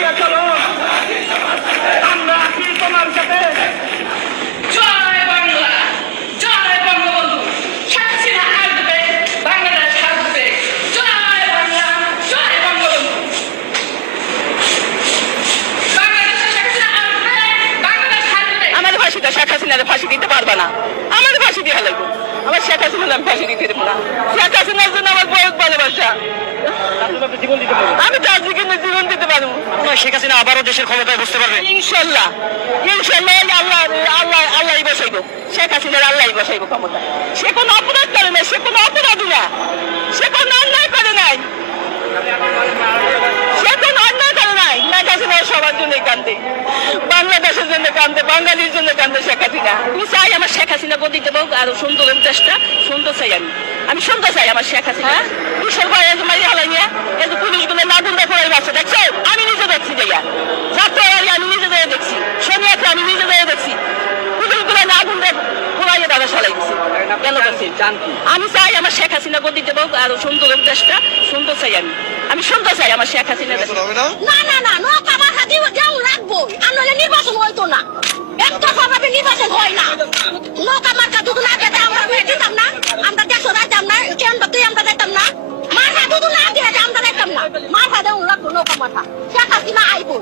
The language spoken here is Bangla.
দিয়ে চলো আমরা আছি তোমার সাথে। দিতে পারবা না। আমার ফাঁসি দিয়ে লাগবে আমার শেখ হাসিনার আমি ফাঁসি দিতে দেবো না। শেখ হাসিনার জন্য আমার বয়স ভালোবাসা আমি পারব শেখ হাসিনা আবারও দেশের ক্ষমতায় বসতে পারবে? ইনশাল্লাহ। ইনশাল্লাহ আল্লাহ আল্লাহ বসাইব। শেখ হাসিনার বসাইব ক্ষমতা। সে কোনো অপরাধ করে না সে কোনো না সে কোনো অন্যায় করে নাই। সে অন্যায় করে নাই। শেখ হাসিনা সবার জন্য কান্দে। বাংলাদেশের জন্য কান্দে, বাঙালির জন্য কান্দে শেখ হাসিনা। আমি চাই আমার শেখ হাসিনা গদি দেবো আরও সুন্দর দেশটা সুন্দর চাই আমি। আমি সুন্দর চাই আমার শেখ হাসিনা। কুশল ভাই এই কেন আমি চাই আমার শেখ হাসিনা গদি দেবো আরও সুন্দর দেশটা সুন্দর চাই আমি। আমি সুন্দর চাই আমার শেখ হাসিনা না? না না না নৌকা মাথা দিব যেমন রাখব আর নইলে নির্বাচন হইতো না। একটা স্বভাবে নির্বাচন হয় না। নৌকা মার্কা দুটো না দিতে আমরা দিতাম না। আমরা দেশও যাইতাম না কেন্দ্র তুই আমরা যাইতাম না। মাথা দুটো না দিয়ে আমরা যাইতাম না। মাথা দেওয়া রাখব নৌকা মাথা শেখ হাসিনা আইবো।